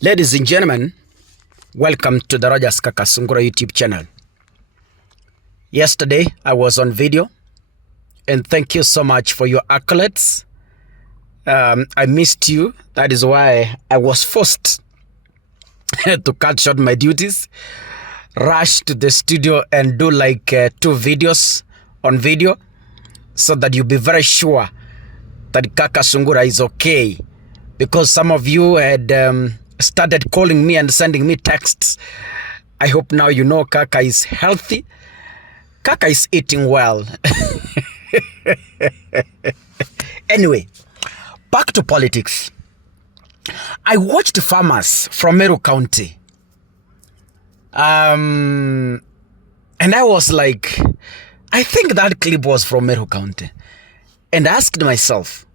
Ladies and gentlemen, welcome to the Rogers Kakasungura YouTube channel. Yesterday, I was on video, and thank you so much for your accolades. I missed you. That is why I was forced to cut short my duties, rush to the studio and do like 2 videos on video so that you'll be very sure that Kakasungura is okay. Because some of you had started calling me and sending me texts. I hope now you know Kaka is healthy. Kaka is eating well. Anyway, back to politics. I watched farmers from Meru County. And I was like, I think that clip was from Meru County. And I asked myself,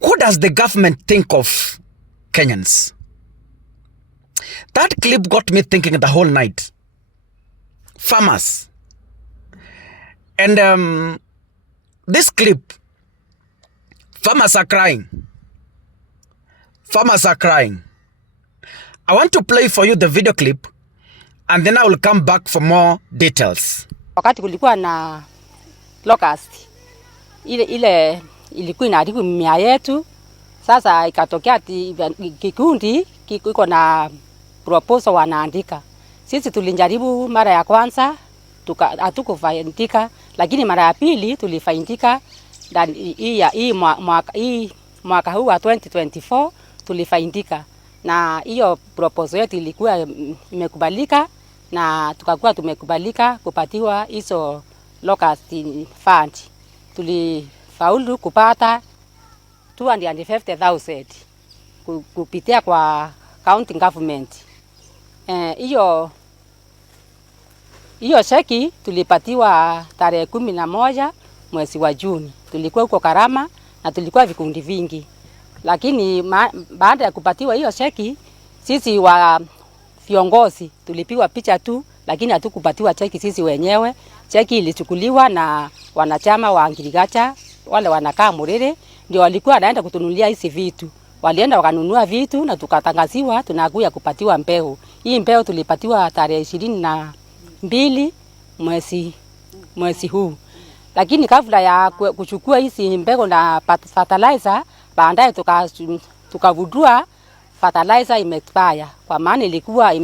what does the government think of Kenyans? That clip got me thinking the whole night. Farmers. And this clip, farmers are crying. Farmers are crying. I want to play for you the video clip and then I will come back for more details. Wakati kulikuwa na locust, ile ilikuwa inaharibu mimea yetu. Sasa ikatokea kikundi kiko na proposal wanaandika. Sisi tulijaribu mara ya kwanza hatukufaidika, lakini mara ya pili tulifaidika. Hii mwaka huu wa 2024 tulifaidika, na hiyo proposal yetu ilikuwa imekubalika na tukakuwa tumekubalika kupatiwa hizo locust fund. Tulifaulu kupata 250,000 kupitia kwa county government. Hiyo cheki tulipatiwa tarehe 11 mwezi wa Juni. Tulikuwa huko Karama na tulikuwa vikundi vingi. Lakini baada ya kupatiwa hiyo cheki, sisi wa viongozi tulipiwa picha tu, lakini hatukupatiwa cheki sisi wenyewe. Cheki ilichukuliwa na wanachama wa Ngirigacha, wale wanakaa Murere, ndio walikuwa wanaenda kutunulia hizi vitu. Walienda wakanunua vitu na tukatangaziwa tunakuja kupatiwa mbegu. Hii mbegu tulipatiwa tarehe 22 mwezi huu. Lakini kabla ya kuchukua hizi mbegu na fertilizer, baadaye tukavudua fertilizer imexpire. Kwa maana ilikuwa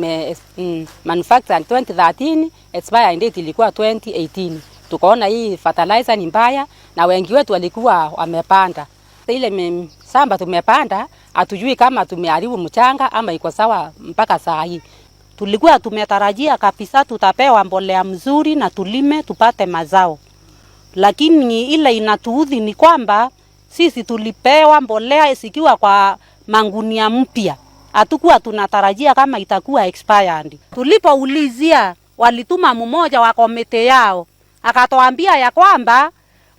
manufactured 2013, expire date ilikuwa 2018. Tukaona hii fertilizer ni mbaya na wengi wetu walikuwa wamepanda. Ile samba tumepanda, hatujui kama tumeharibu mchanga ama iko sawa mpaka saa hii. Tulikuwa tumetarajia kabisa tutapewa mbolea mzuri na tulime tupate mazao. Lakini ile inatuudhi ni kwamba sisi tulipewa mbolea isikiwa kwa mangunia mpya. Hatukuwa tunatarajia kama itakuwa expired. Tulipoulizia, walituma mmoja wa komite yao akatuambia ya kwamba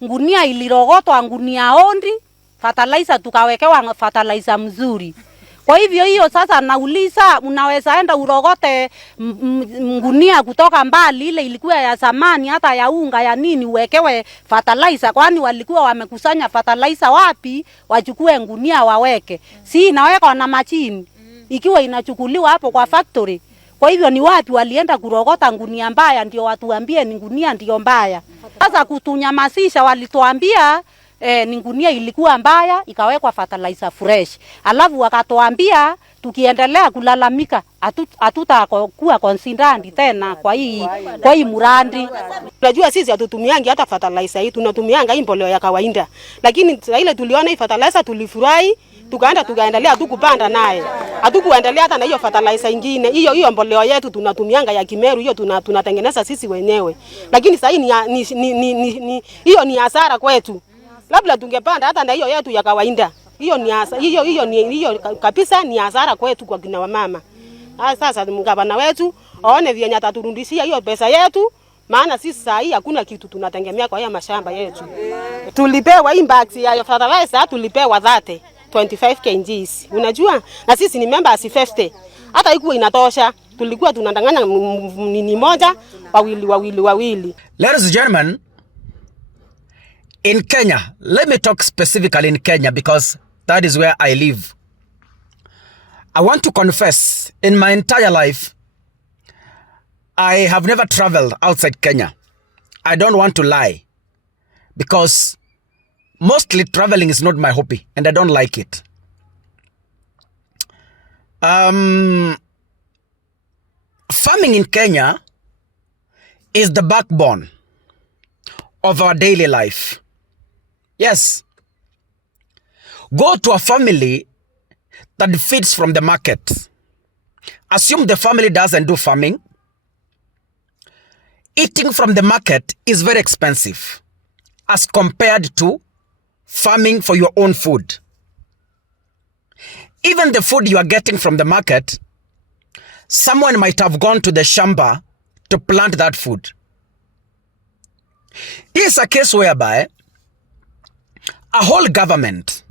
ngunia ilirogotwa ngunia ondi, fertilizer tukawekewa fertilizer mzuri. Kwa hivyo hiyo sasa nauliza, unaweza enda urogote ngunia kutoka mbali ile ilikuwa ya zamani hata ya unga ya nini uwekewe fertilizer? Kwani walikuwa wamekusanya fertilizer wapi wachukue ngunia waweke? Si inawekwa na machini ikiwa inachukuliwa hapo kwa factory. Kwa hivyo ni wapi walienda kurogota ngunia mbaya ndio watuambie ni ngunia ndio mbaya? Sasa kutunyamasisha walituambia ni ngunia ilikuwa mbaya ikawekwa fertilizer fresh. Alafu wakatuambia tukiendelea kulalamika hatutakuwa considered tena kwa hii murandi. Unajua sisi hatutumiangi hata fertilizer hii, tunatumianga hii mbolea ya kawaida. Lakini ile tuliona hii fertilizer tulifurahi, tukaendelea tu kupanda naye. Hatukuendelea hata na hiyo fertilizer nyingine. Hiyo mbolea yetu tunatumianga ya Kimeru, hiyo tunatengeneza sisi wenyewe. Lakini sasa hiyo ni hasara kwetu. Labda tungepanda hata na hiyo yetu ya kawaida. Hiyo kabisa ni hasara kwetu kwa kina mama. Sasa mgavana wetu aone vyenye ataturudishia hiyo pesa yetu, maana sisi sasa hii hakuna kitu tunategemea kwa haya mashamba yetu. Tulipewa hii bags ya fertilizer, tulipewa 25 kgs. Unajua? Na sisi ni members 50. Hata ikuwa inatosha. Tulikuwa tunadanganya nini moja, wawili. Ladies and gentlemen, in Kenya, let me talk specifically in Kenya because that is where I live. I want to confess, in my entire life, I have never traveled outside Kenya. I don't want to lie because mostly traveling is not my hobby and I don't like it. Farming in Kenya is the backbone of our daily life. Yes. Go to a family that feeds from the market. Assume the family doesn't do farming. Eating from the market is very expensive as compared to farming for your own food. Even the food you are getting from the market, someone might have gone to the shamba to plant that food. This is a case whereby a whole government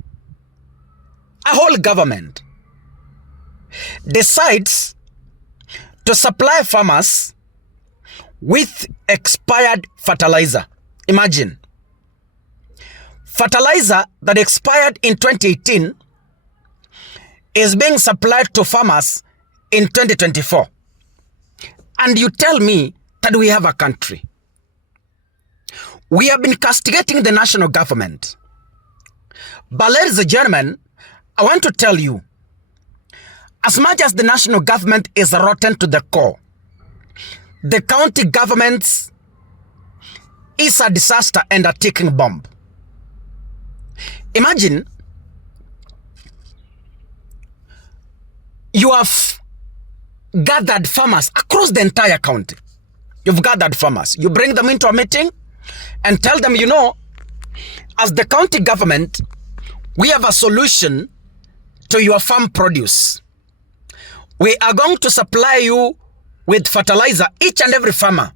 decides to supply farmers with expired fertilizer. Imagine. Fertilizer that expired in 2018 is being supplied to farmers in 2024. And you tell me that we have a country. We have been castigating the national government. But ladies and gentlemen, I want to tell you, as much as the national government is rotten to the core, the county governments is a disaster and a ticking bomb. Imagine you have gathered farmers across the entire county. You've gathered farmers. You bring them into a meeting and tell them, you know, as the county government, we have a solution to your farm produce. We are going to supply you with fertilizer, each and every farmer,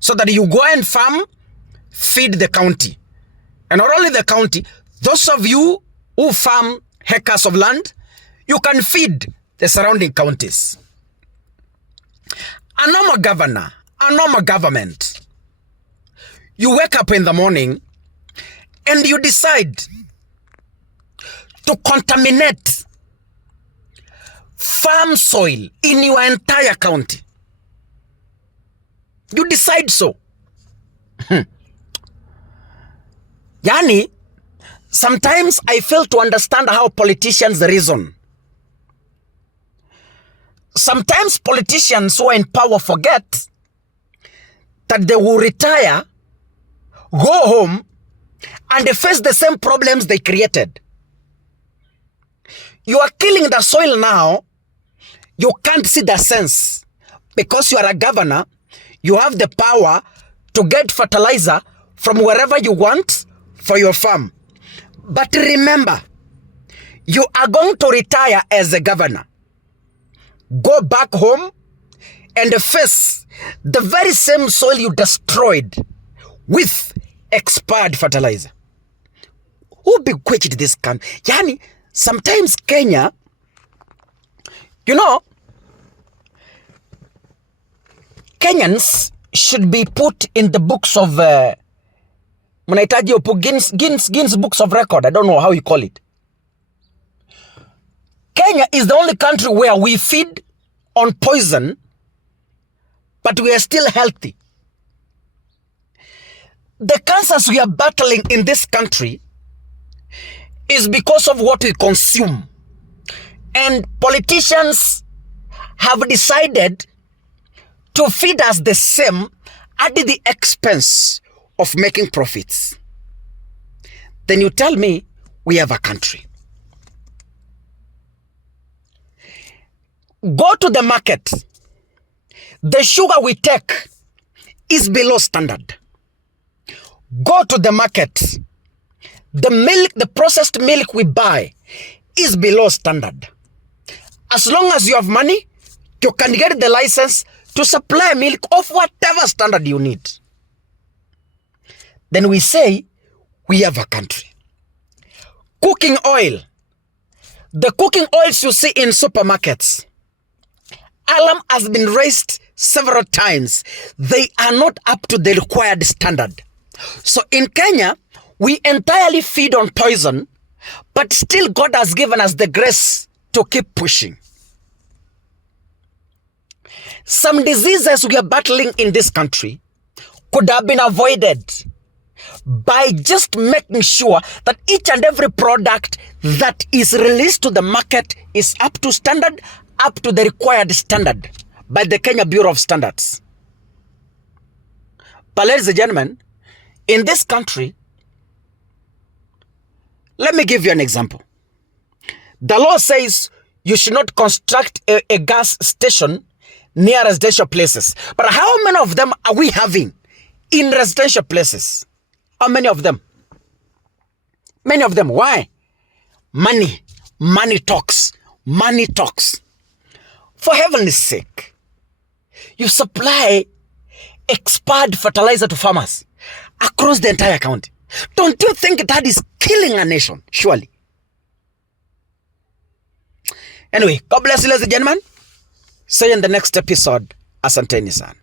so that you go and farm, feed the county. And not only the county, those of you who farm hectares of land, you can feed the surrounding counties. A normal governor, a normal government, you wake up in the morning and you decide to contaminate farm soil in your entire county. You decide so. Yani, sometimes I fail to understand how politicians reason. Sometimes politicians who are in power forget that they will retire, go home, and they face the same problems they created. You are killing the soil now. You can't see the sense. Because you are a governor, you have the power to get fertilizer from wherever you want for your farm. But remember, you are going to retire as a governor. Go back home and face the very same soil you destroyed with expired fertilizer. Who bequeathed this can? Yani, sometimes Kenya, you know, Kenyans should be put in the books of Guinness books of record. I don't know how you call it. Kenya is the only country where we feed on poison, but we are still healthy. The cancers we are battling in this country is because of what we consume. And politicians have decided to feed us the same at the expense of making profits. Then you tell me we have a country. Go to the market. The sugar we take is below standard. Go to the market. The milk, the processed milk we buy is below standard. As long as you have money, you can get the license to supply milk of whatever standard you need. Then we say we have a country. Cooking oil. The cooking oils you see in supermarkets, alarm has been raised several times. They are not up to the required standard. So in Kenya, we entirely feed on poison, but still God has given us the grace to keep pushing. Some diseases we are battling in this country could have been avoided by just making sure that each and every product that is released to the market is up to standard, up to the required standard by the Kenya Bureau of Standards. But ladies and gentlemen, in this country, let me give you an example. The law says you should not construct a gas station near residential places. But how many of them are we having in residential places? How many of them? Many of them. Why? Money. Money talks. Money talks. For heaven's sake, you supply expired fertilizer to farmers across the entire county. Don't you think that is killing a nation? Surely. Anyway, God bless you, ladies and gentlemen. See you in the next episode. Asanteni sana.